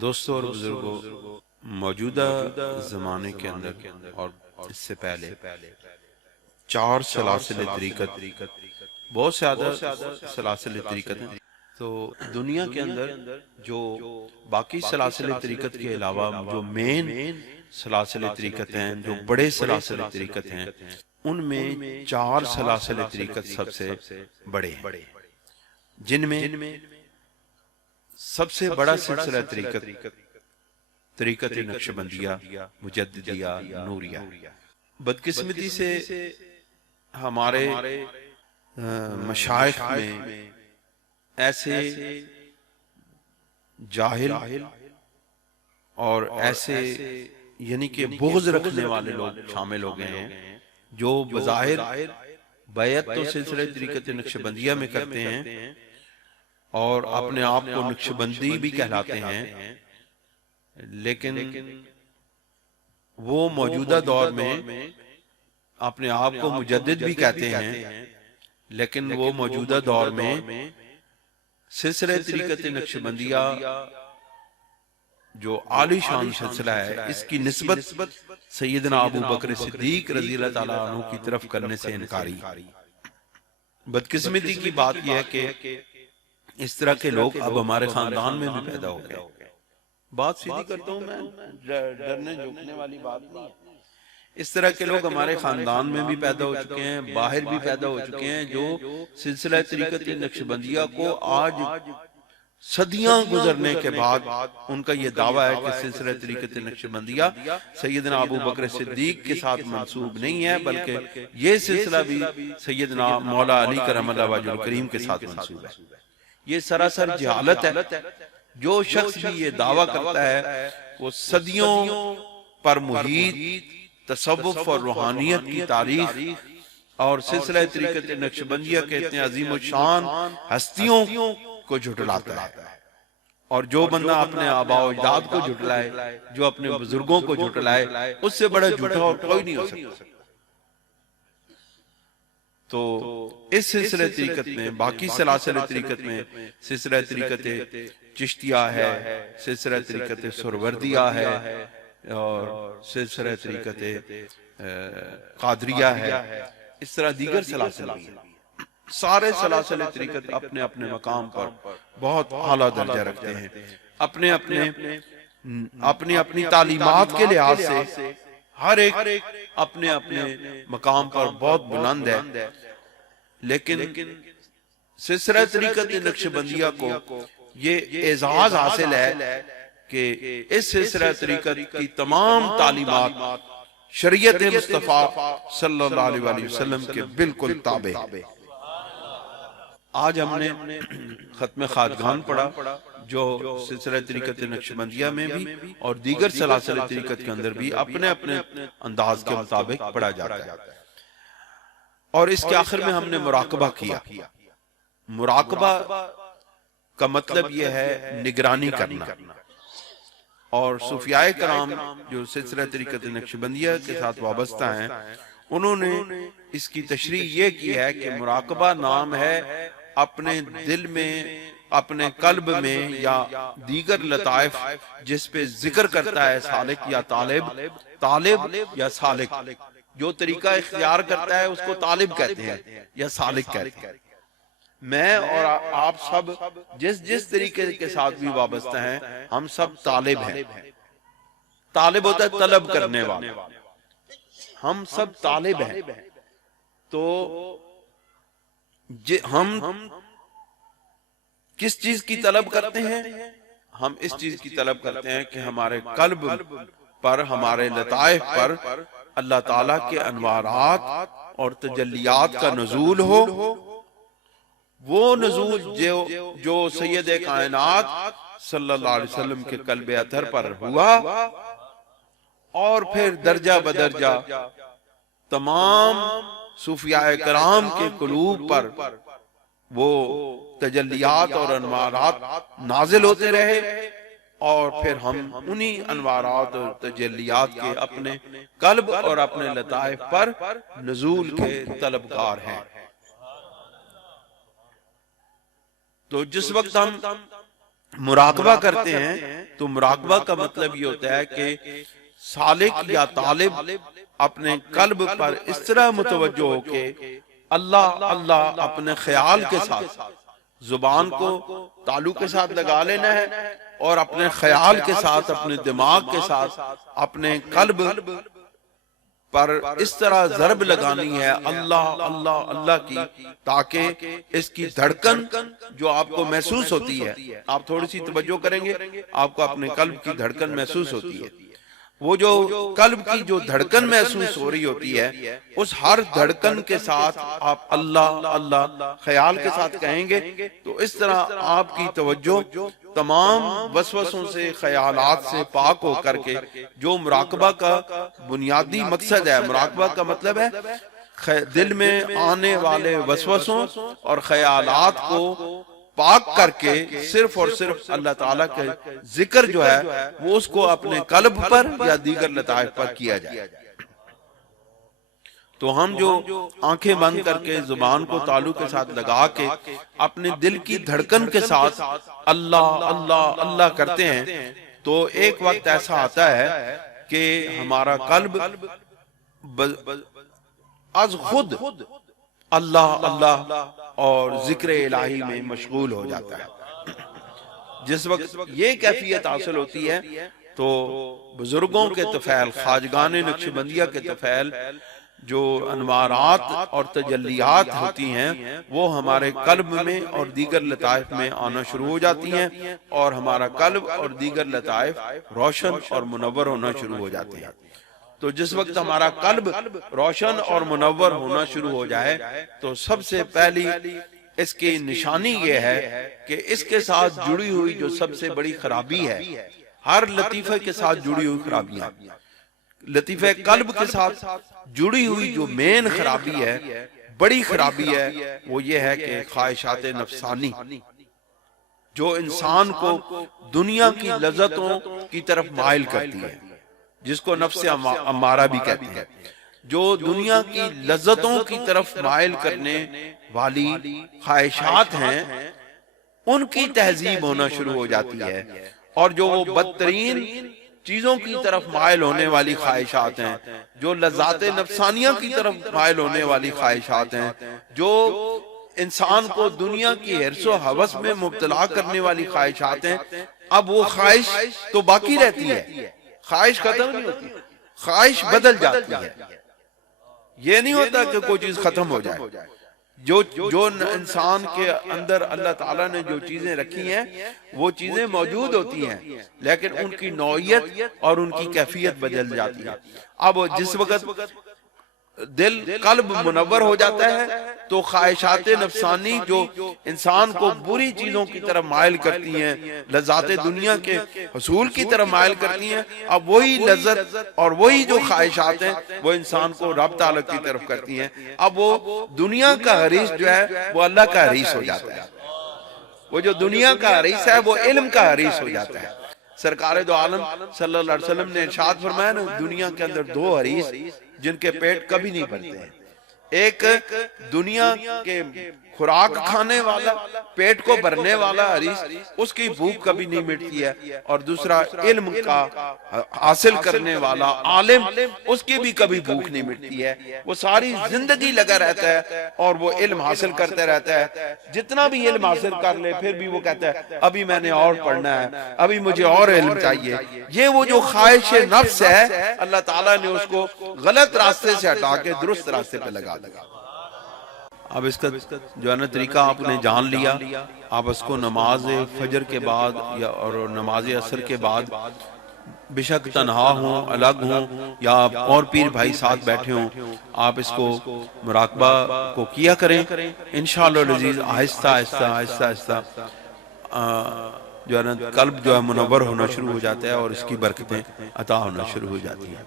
دوستوں اور بزرگوں، موجودہ زمانے کے اندر اور اس سے پہلے چار سلاسل طریقت، بہت زیادہ سلاسل طریقت ہیں. تو دنیا کے اندر جو باقی سلاسل طریقت کے علاوہ جو مین سلاسل طریقت ہیں، جو بڑے سلاسل طریقت ہیں، ان میں چار سلاسل طریقت سب سے بڑے ہیں، جن میں سب سے بڑا سلسلہ طریقت نقشبندیہ، مجددیہ، نوریہ. بدقسمتی سے ہمارے مشائخ میں ایسے جاہل اور ایسے یعنی کہ بغض رکھنے والے لوگ شامل ہو گئے ہیں، جو بظاہر بیعت تو سلسلہ طریقت نقشبندیہ میں کرتے ہیں اور اپنے آپ کو نقشبندی بھی کہلاتے ہیں، لیکن وہ موجودہ دور میں اپنے آپ کو مجدد بھی کہتے ہیں، لیکن وہ موجودہ دور میں سلسلہ طریقت نقشبندیہ جو عالی شان سلسلہ ہے، اس کی نسبت سیدنا ابو بکر صدیق رضی اللہ تعالیٰ عنہ کی طرف کرنے سے انکاری. بدقسمتی کی بات یہ ہے کہ اس طرح کے لوگ اب ہمارے خاندان میں بھی پیدا ہو گئے. بات سیدھی کرتا ہوں میں، ڈرنے جھکنے والی بات نہیں ہے. اس طرح کے لوگ ہمارے خاندان میں بھی پیدا ہو چکے ہیں، باہر بھی پیدا ہو چکے ہیں، جو سلسلہ طریقت نقشبندیہ کو آج صدیاں گزرنے کے بعد ان کا یہ دعویٰ ہے کہ سلسلہ طریقت نقشبندیہ سیدنا ابو بکر صدیق کے ساتھ منسوب نہیں ہے، بلکہ یہ سلسلہ بھی سیدنا مولا علی کرم اللہ وجہ الکریم کے ساتھ منسوب ہے. یہ سراسر جہالت ہے. جو شخص بھی یہ دعویٰ کرتا ہے وہ صدیوں پر محیط تصوف اور روحانیت کی تاریخ اور سلسلہ طریقت نقشبندیہ کے اتنے عظیم و شان ہستیوں کو جھٹلاتا ہے. اور جو بندہ اپنے آباء و اجداد کو جھٹلائے، جو اپنے بزرگوں کو جھٹلائے، اس سے بڑا جھوٹا اور کوئی نہیں ہو سکتا. تو اس سلسلہ طریقت میں، باقی سلاسل طریقت میں سلسلہ طریقت چشتیہ ہے، سلسلہ طریقت سروردیہ ہے، اور سلسلہ طریقت قادریہ ہے، اس طرح دیگر سلاسل بھی ہیں. سارے سلاسل طریقت اپنے اپنے مقام پر بہت اعلیٰ درجہ رکھتے ہیں، اپنی اپنی تعلیمات کے لحاظ سے ہر ایک اپنے اپنے مقام پر بہت بلند ہے. لیکن سلسلہ طریقت نقشبندیہ کو یہ اعزاز حاصل ہے کہ اس سلسلہ طریقت کی تمام تعلیمات شریعت مصطفیٰ صلی اللہ علیہ وسلم کے بالکل تابع. آج ہم نے ختم خواجگان پڑھا، جو سلسلہ طریقت نقشبندیہ میں بھی اور دیگر سلاسل طریقت کے اندر بھی اپنے اپنے انداز کے مطابق پڑھا جاتا ہے. اور اس کے آخر میں ہم نے مراقبہ کیا. مراقبہ کا مطلب یہ ہے نگرانی کرنا. اور صوفیاء کرام جو سلسلہ طریقت نقشبندیہ کے ساتھ وابستہ ہیں، انہوں نے اس کی تشریح یہ کی ہے کہ مراقبہ نام ہے اپنے دل میں، اپنے قلب میں یا دیگر لطائف جس پہ ذکر کرتا ہے سالک یا طالب یا سالک. جو طریقہ اختیار کرتا ہے اس کو طالب کہتے ہیں یا سالک کہتے ہیں. میں اور آپ سب جس طریقے کے ساتھ بھی وابستہ ہیں، ہم سب طالب ہیں. طالب ہوتا ہے طلب کرنے والا، ہم سب طالب ہیں. تو ہم کس چیز کی طلب کرتے ہیں؟ ہم اس چیز کی طلب کرتے ہیں کہ ہمارے قلب پر، ہمارے لطائف پر اللہ تعالیٰ کے انوارات اور تجلیات کا نزول ہو. وہ نزول جو سید کائنات صلی اللہ علیہ وسلم کے قلب اطہر پر ہوا، اور پھر درجہ بدرجہ تمام صوفیاء کرام کے قلوب پر وہ تجلیات اور انوارات نازل ہوتے رہے، اور پھر ہم انہی انوارات اور تجلیات کے اپنے قلب اور اپنے لطائف پر نزول کے طلبگار ہیں. تو جس وقت ہم مراقبہ کرتے ہیں تو مراقبہ کا مطلب یہ ہوتا ہے کہ سالک یا طالب اپنے قلب پر اس طرح متوجہ ہو کے اللہ اللہ اپنے خیال کے ساتھ زبان کو تالو کے ساتھ لگا لینا ہے اور اپنے خیال کے ساتھ اپنے دماغ کے ساتھ اپنے قلب پر اس طرح ضرب لگانی ہے اللہ اللہ اللہ کی، تاکہ اس کی دھڑکن جو آپ کو محسوس ہوتی ہے، آپ تھوڑی سی توجہ کریں گے آپ کو اپنے قلب کی دھڑکن محسوس ہوتی ہے، وہ جو قلب کی جو دھڑکن محسوس ہو رہی ہوتی ہے اس ہر دھڑکن کے ساتھ آپ اللہ اللہ خیال کے ساتھ کہیں گے تو اس طرح آپ کی توجہ تمام وسوسوں سے خیالات سے پاک ہو کر کے جو مراقبہ کا بنیادی مقصد ہے، مراقبہ کا مطلب ہے دل میں آنے والے وسوسوں اور خیالات کو پاک کر کے صرف اور صرف اللہ تعالیٰ کے ذکر جو ہے وہ اس کو اپنے قلب پر یا دیگر لطائف پر کیا جائے۔ تو ہم جو آنکھیں بند کر کے زبان کو تالو کے ساتھ لگا کے اپنے دل کی دھڑکن کے ساتھ اللہ اللہ اللہ کرتے ہیں تو ایک وقت ایسا آتا ہے کہ ہمارا قلب از خود اللہ اللہ اور ذکر الہی میں مشغول ہو جاتا ہے۔ جس وقت یہ کیفیت حاصل ہوتی ہے تو بزرگوں کے طفیل، خواجگان نقشبندیہ کے طفیل جو انوارات اور تجلیات ہوتی ہیں وہ ہمارے قلب میں اور دیگر لطائف میں آنا شروع ہو جاتی ہیں اور ہمارا قلب اور دیگر لطائف روشن اور منور ہونا شروع ہو جاتے ہیں۔ تو جس وقت ہمارا قلب روشن اور منور ہونا شروع ہو جائے تو سب سے پہلی اس کی نشانی یہ ہے کہ اس کے ساتھ جڑی ہوئی جو سب سے بڑی خرابی ہے، ہر لطیفے کے ساتھ جڑی ہوئی خرابیاں، لطیفے قلب کے ساتھ جڑی ہوئی جو مین خرابی ہے، بڑی خرابی ہے، وہ یہ ہے کہ خواہشات نفسانی جو انسان کو دنیا کی لذتوں کی طرف مائل کرتی ہے، جس کو نفس امارہ بھی کہتے ہیں، جو دنیا کی لذتوں کی طرف مائل کرنے والی خواہشات ہیں ان کی تہذیب ہونا شروع ہو جاتی ہے، اور جو وہ بدترین چیزوں کی طرف مائل ہونے والی خواہشات ہیں، جو لذات نفسانیہ کی طرف مائل ہونے والی خواہشات ہیں، جو انسان کو دنیا کی حرص و ہوس میں مبتلا کرنے والی خواہشات ہیں، اب وہ خواہش تو باقی رہتی ہے، خواہش ختم نہیں ہوتی، خواہش بدل جاتی ہے۔ یہ نہیں ہوتا کہ کوئی چیز ختم ہو جائے، جو انسان کے اندر اللہ تعالیٰ نے جو چیزیں رکھی ہیں وہ چیزیں موجود ہوتی ہیں لیکن ان کی نوعیت اور ان کی کیفیت بدل جاتی ہے۔ اب جس وقت دل قلب منور ہو جاتا ہے تو خواہشات نفسانی جو انسان کو بری چیزوں کی طرف مائل کرتی ہیں، لذات دنیا کے حصول کی طرف مائل کرتی ہیں، اب وہی لذت اور وہی جو خواہشات ہیں وہ انسان کو رب تعالیٰ کی طرف کرتی ہیں، اب وہ دنیا کا حریص جو ہے وہ اللہ کا حریص ہو جاتا ہے، وہ جو دنیا کا حریص ہے وہ علم کا حریص ہو جاتا ہے۔ سرکار دو عالم صلی اللہ علیہ وسلم نے ارشاد فرمایا نا، دنیا کے اندر دو حریص جن کے پیٹ کبھی نہیں بھرتے ہیں، ایک دنیا کے خوراک کھانے والا، پیٹ کو بھرنے والا حریص، اس کی بھوک کبھی نہیں مٹتی ہے، اور دوسرا علم کا حاصل کرنے والا عالم، اس کی بھی کبھی بھوک نہیں مٹتی ہے، وہ ساری زندگی لگا رہتا ہے اور وہ علم حاصل کرتے رہتا ہے، جتنا بھی علم حاصل کر لے پھر بھی وہ کہتا ہے ابھی میں نے اور پڑھنا ہے، ابھی مجھے اور علم چاہیے۔ یہ وہ جو خواہش نفس ہے اللہ تعالیٰ نے اس کو غلط راستے سے ہٹا کے درست راستے پہ لگا دیا۔ اب اس کا جو ہے نا طریقہ آپ نے جان لیا، آپ اس کو نماز فجر کے بعد یا اور نماز عصر کے بعد بے شک تنہا ہوں، الگ ہوں یا اور پیر بھائی ساتھ بیٹھے ہوں، آپ اس کو مراقبہ کو کیا کریں، انشاءاللہ العزیز آہستہ آہستہ آہستہ آہستہ جو ہے نا قلب جو ہے منور ہونا شروع ہو جاتا ہے اور اس کی برکتیں عطا ہونا شروع ہو جاتی ہیں۔